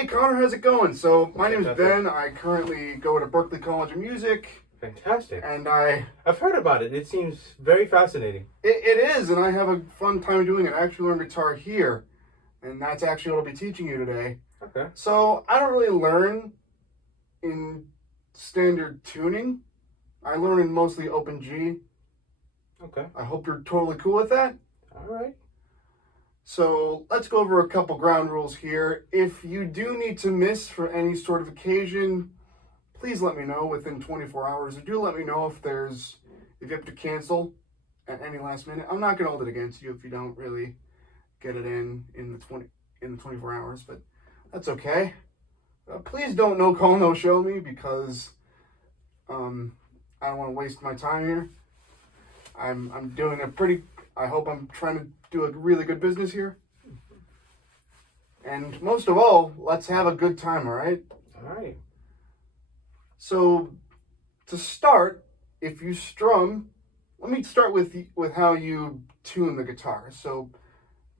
Hey Connor, how's it going? So my name is Fantastic. Ben. I currently go to Berklee College of Music, Fantastic. and I've heard about it. It seems very fascinating. it is, and I have a fun time doing it. I actually learn guitar here, and that's actually what I'll be teaching you today. Okay. So I don't really learn in standard tuning. I learn in mostly open G. Okay. I hope you're totally cool with that. All right. So let's go over a couple ground rules here. If you do need to miss for any sort of occasion, please let me know within 24 hours. Or do let me know if you have to cancel at any last minute. I'm not gonna hold it against you if you don't really get it in the 24 hours, but that's okay. Please don't no call no show me because I don't want to waste my time here. I'm doing I hope I'm trying to do a really good business here. And most of all, let's have a good time, all right? All right. So, to start, if you strum, let me start with how you tune the guitar. So,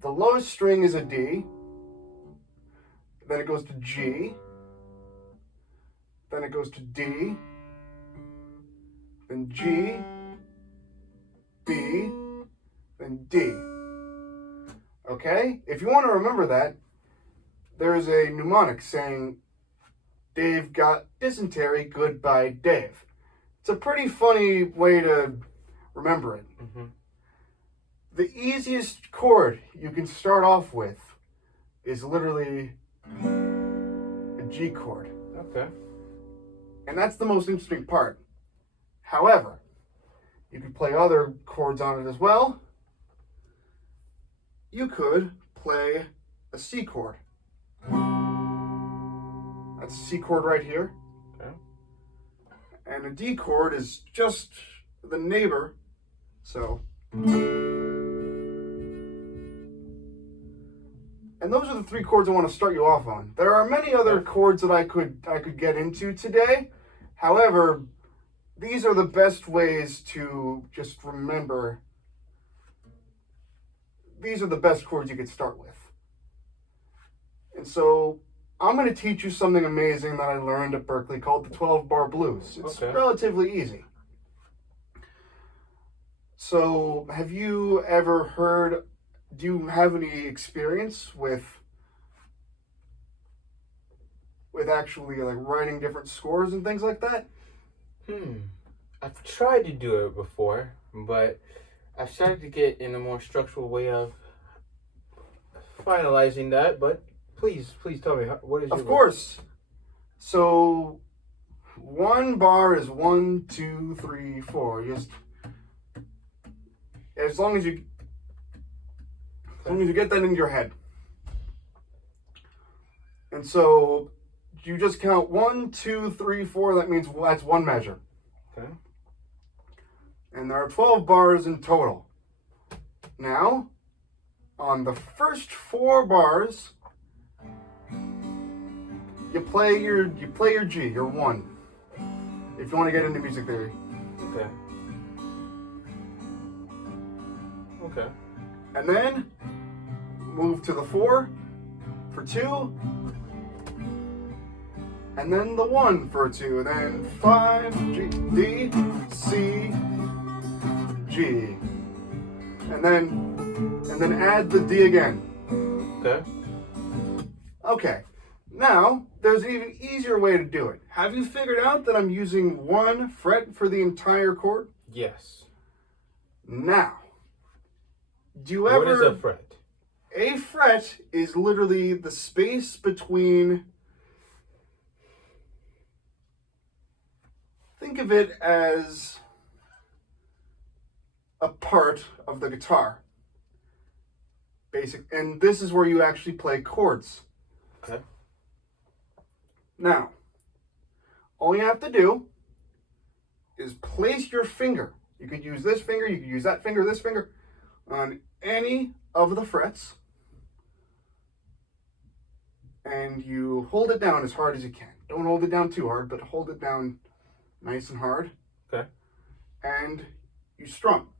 the lowest string is a D, then it goes to G, then it goes to D, then G, B, then D. Okay? If you want to remember that, there's a mnemonic saying, Dave got dysentery, goodbye Dave. It's a pretty funny way to remember it. Mm-hmm. The easiest chord you can start off with is literally a G chord. Okay. And that's the most interesting part. However, you could play other chords on it as well. You could play a C chord. That's a C chord right here. Okay. And a D chord is just the neighbor. So. And those are the three chords I want to start you off on. There are many other chords that I could get into today. However, these are the best ways to just remember. These are the best chords you could start with. And so I'm going to teach you something amazing that I learned at Berklee called the 12-bar blues. It's relatively easy. So have you ever heard, do you have any experience with actually like writing different scores and things like that? I've tried to do it before, but I've started to get in a more structural way of finalizing that, but please tell me, what is your... Of course. So, one bar is 1, 2, 3, 4. As long as you get that in your head. And so, you just count 1, 2, 3, 4. That means that's one measure. Okay. And there are 12 bars in total. Now, on the first 4 bars, you play your G, your 1. If you want to get into music theory. Okay. Okay. And then move to the 4 for 2. And then the 1 for 2. Then 5, G, D, C, G. And then add the D again. Okay. Okay. Now, there's an even easier way to do it. Have you figured out that I'm using 1 fret for the entire chord? Yes. Now, do you ever... What is a fret? A fret is literally the space between... Think of it as a part of the guitar. And this is where you actually play chords. Okay. Now, all you have to do is place your finger. You could use this finger, you could use that finger, this finger, on any of the frets. And you hold it down as hard as you can. Don't hold it down too hard, but hold it down nice and hard. Okay. And you strum.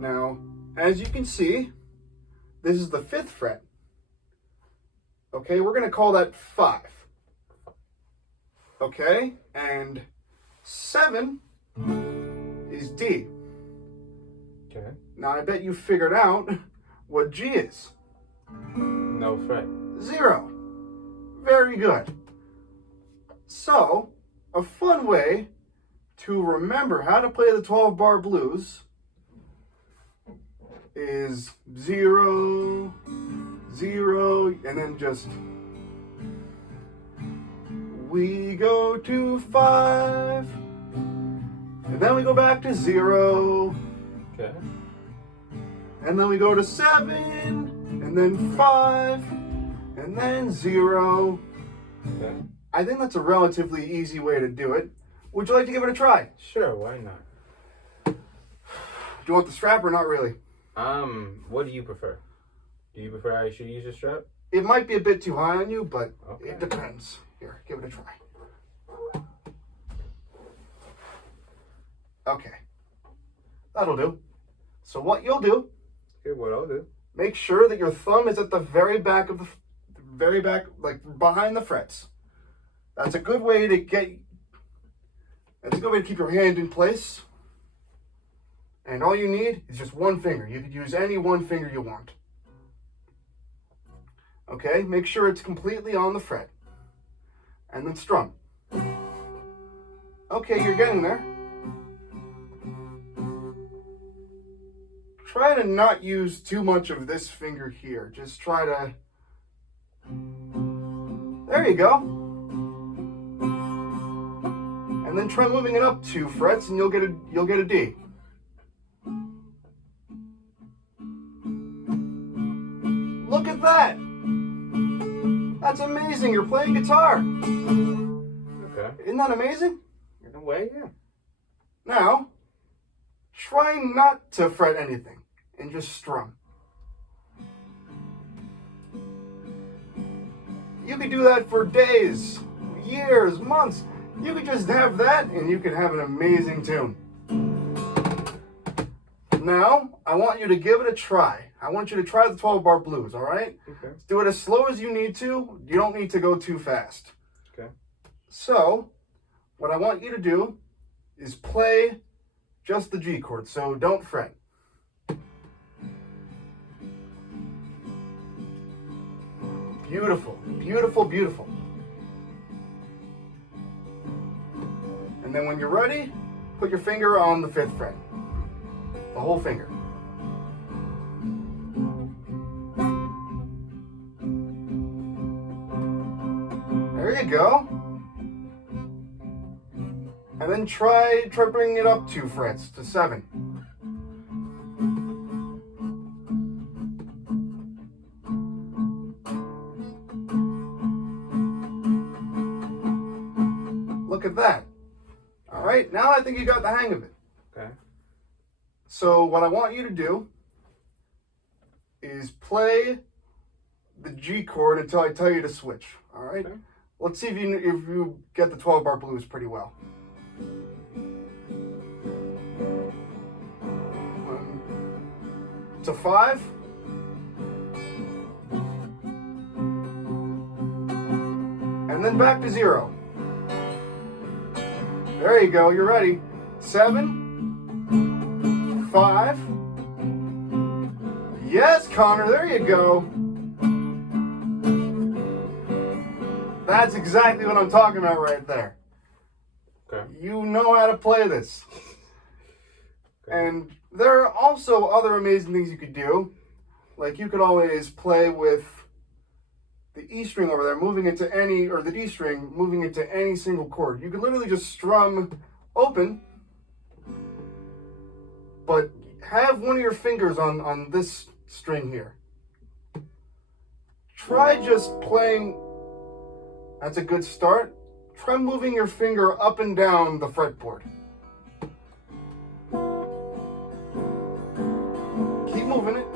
Now, as you can see, this is the 5th fret. Okay, we're going to call that 5. Okay, and 7 is D. Okay. Now I bet you figured out what G is. No fret. 0. Very good. So, a fun way to remember how to play the 12-bar blues is 0, 0, and then just we go to 5, and then we go back to 0, Okay. and then we go to 7, and then 5, and then 0. Okay. I think that's a relatively easy way to do it. Would you like to give it a try? Sure, why not? Do you want the strap or not really? What do you prefer? Do you prefer I should use a strap? It might be a bit too high on you, but Okay. it depends. Here, give it a try. Okay. That'll do. So what you'll do, Here, what I'll do. make sure that your thumb is at the very back of the very back, like behind the frets. That's a good way to keep your hand in place. And all you need is just one finger. You could use any one finger you want. Okay, make sure it's completely on the fret. And then strum. Okay, you're getting there. Try to not use too much of this finger here. Just try to... There you go. And then try moving it up 2 frets and you'll get a D. Look at that! That's amazing, you're playing guitar. Okay. Isn't that amazing? In a way, yeah. Now, try not to fret anything and just strum. You could do that for days, years, months. You could just have that and you could have an amazing tune. Now, I want you to give it a try. I want you to try the 12-bar blues, all right? Okay. Do it as slow as you need to. You don't need to go too fast. Okay. So, what I want you to do is play just the G chord, so don't fret. Beautiful, beautiful, beautiful. And then when you're ready, put your finger on the 5th fret. The whole finger. There you go. And then try bringing it up 2 frets to 7. Look at that. All right, now I think you got the hang of it. Okay. So what I want you to do is play the G chord until I tell you to switch. All right. Okay. Let's see if you get the 12-bar blues pretty well. 1 to 5. And then back to 0. There you go, you're ready. 7, 5. Yes, Connor, there you go. That's exactly what I'm talking about right there. Okay. You know how to play this. And there are also other amazing things you could do. Like you could always play with the E string over there, moving it to any, or the D string, moving it to any single chord. You could literally just strum open, but have one of your fingers on this string here. Try just playing. That's a good start. Try moving your finger up and down the fretboard. Keep moving it.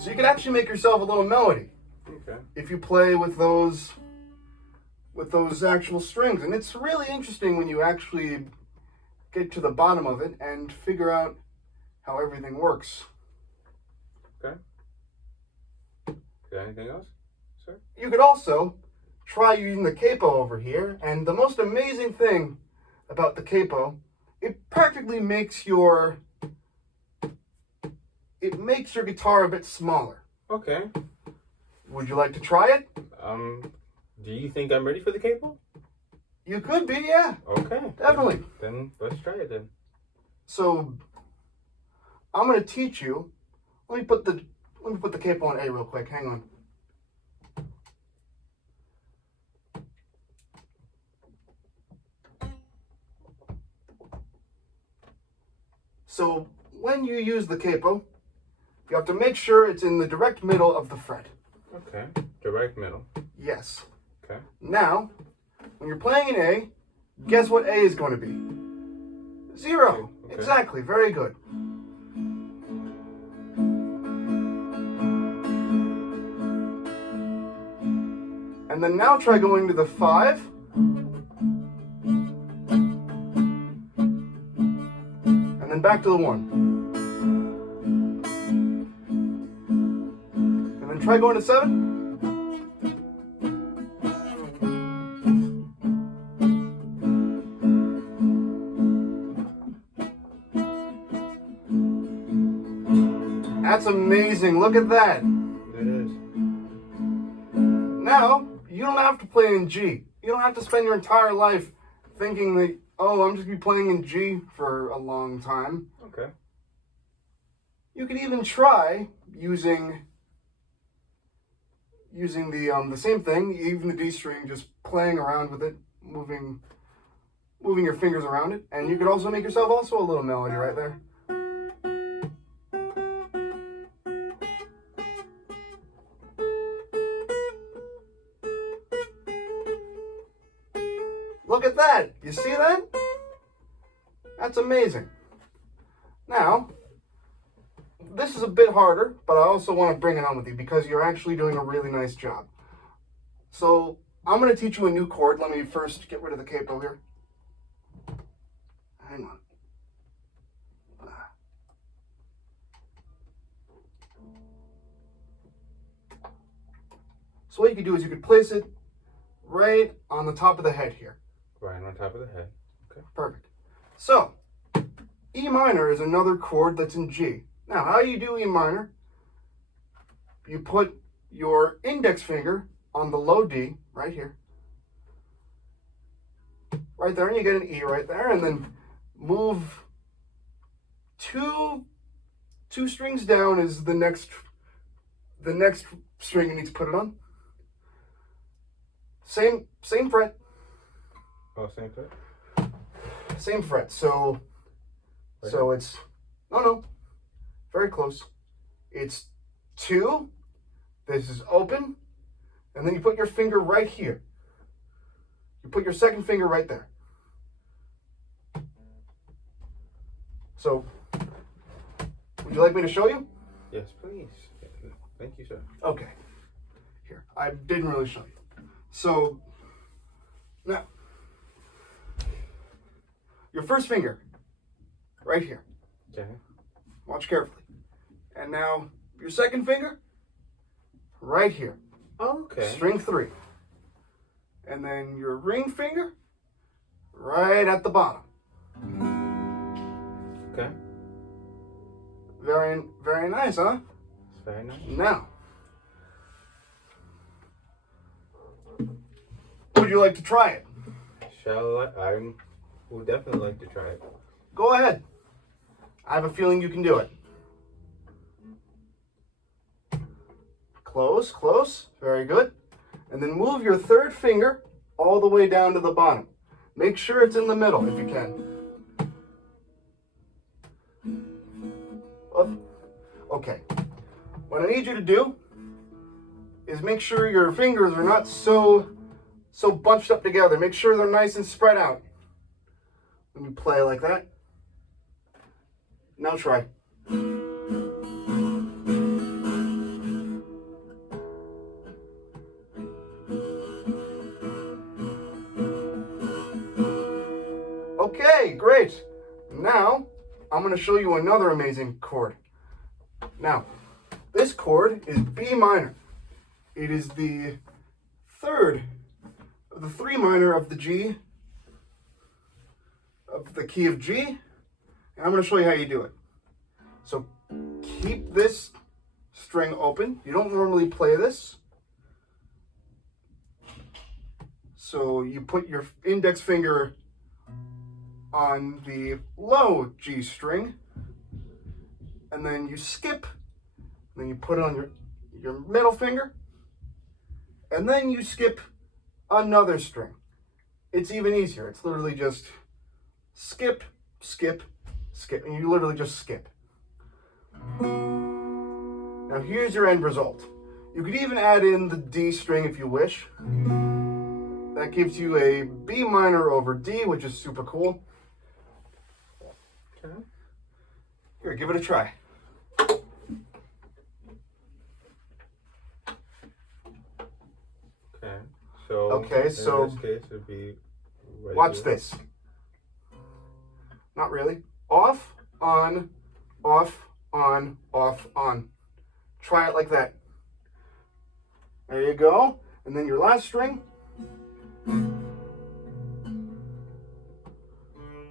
So you can actually make yourself a little melody Okay. if you play with those actual strings. And it's really interesting when you actually get to the bottom of it and figure out how everything works. Okay. Got anything else, sir? You could also try using the capo over here, and the most amazing thing about the capo, it practically makes your guitar a bit smaller. Okay. Would you like to try it? Do you think I'm ready for the capo? You could be, yeah, Okay. definitely. Then let's try it then. So I'm gonna teach you. Let me put the capo on A real quick. Hang on. So when you use the capo, you have to make sure it's in the direct middle of the fret. Okay. Direct middle. Yes. Okay. Now, when you're playing in A, guess what A is going to be? 0. Okay. Exactly. Very good. And then now try going to the 5. And then back to the 1. And then try going to 7. That's amazing. Look at that. It is. Now, you don't have to play in G. You don't have to spend your entire life thinking that, oh, I'm just going to be playing in G for a long time. Okay. You could even try using the same thing, even the D string, just playing around with it, moving your fingers around it, and you could also make yourself also a little melody right there. Look at that! You see that? That's amazing. Now, this is a bit harder, but I also want to bring it on with you because you're actually doing a really nice job. So, I'm going to teach you a new chord. Let me first get rid of the capo here. Hang on. So what you could do is you could place it right on the top of the head here. Right on top of the head. Okay. Perfect. So, E minor is another chord that's in G. Now, how you do E minor, you put your index finger on the low D, right here. Right there, and you get an E right there, and then move two strings down is the next string you need to put it on. Same fret. Oh, same thing? Same fret. So Right. so it's no. Very close. It's 2. This is open. And then you put your finger right here. You put your second finger right there. So, would you like me to show you? Yes, please. Thank you, sir. Okay. Here. I didn't really show you. So, now, your first finger, right here. Okay. Watch carefully. And now, your second finger, right here. Okay. String 3. And then your ring finger, right at the bottom. Okay. Very, very nice, huh? It's very nice. Now, would you like to try it? I would definitely like to try it. Go ahead. I have a feeling you can do it. Close, close. Very good. And then move your third finger all the way down to the bottom. Make sure it's in the middle if you can. Up. Okay. What I need you to do is make sure your fingers are not so bunched up together. Make sure they're nice and spread out. When you play like that. Now try. right, now I'm going to show you another amazing chord. Now, this chord is B minor. It is the third of the 3 minor of the G, of the key of G, and I'm going to show you how you do it. So keep this string open. You don't normally play this. So you put your index finger on the low G string, and then you skip, and then you put it on your middle finger, and then you skip another string. It's even easier. It's literally just skip, skip, skip, and you literally just skip. Now here's your end result. You could even add in the D string if you wish. That gives you a B minor over D, which is super cool. Okay. Here, give it a try. Okay. So Okay, so in this case it'd be right watch here. this. Not really. Off, on, off, on, off, on. Try it like that. There you go. And then your last string.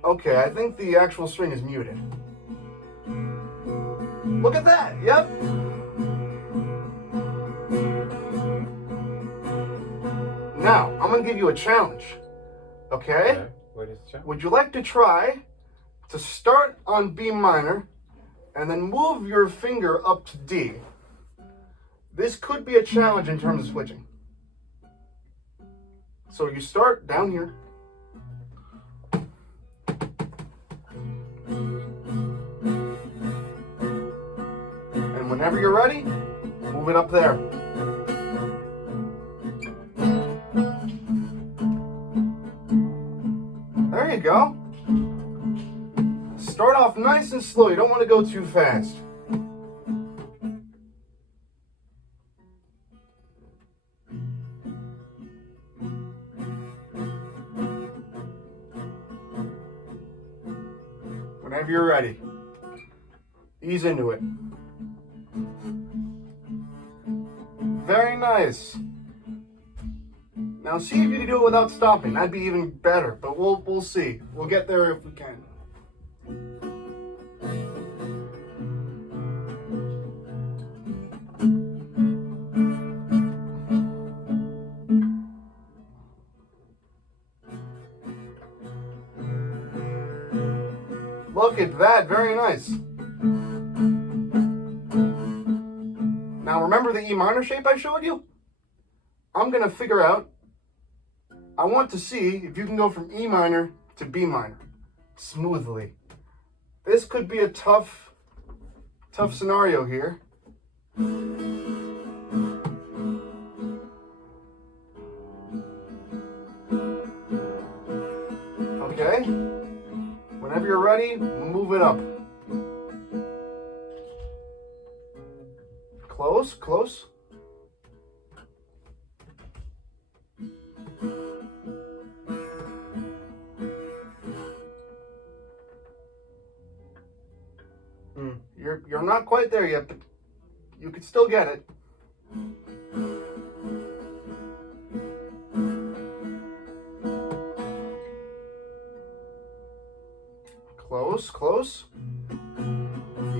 Okay, I think the actual string is muted. Look at that. Yep. Now, I'm going to give you a challenge. Okay? Okay. What is the challenge? Would you like to try to start on B minor and then move your finger up to D? This could be a challenge in terms of switching. So you start down here. And whenever you're ready, move it up there. There you go. Start off nice and slow. You don't want to go too fast. Whenever you're ready, ease into it. Very nice. Now see if you can do it without stopping. That'd be even better, but we'll see. We'll get there if we can. Look at that, very nice. Now remember the E minor shape I showed you? I'm gonna figure out, I want to see if you can go from E minor to B minor smoothly. This could be a tough scenario here. Okay? Whenever you're ready, move it up. Close, close. You're not quite there yet, but you could still get it. Close, close.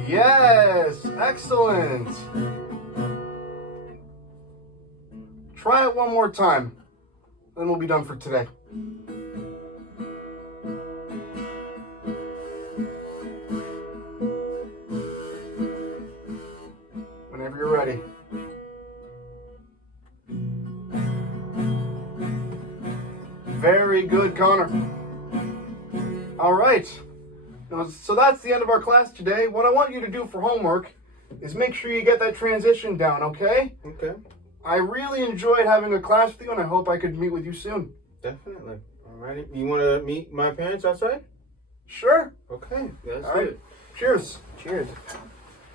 Yes, excellent. Try it one more time, then we'll be done for today. Whenever you're ready. Very good, Connor. All right. Now, so that's the end of our class today. What I want you to do for homework is make sure you get that transition down, okay? Okay. I really enjoyed having a class with you, and I hope I could meet with you soon. Definitely. Alrighty. You want to meet my parents outside? Sure. Okay. That's All right. it. Cheers. Cheers.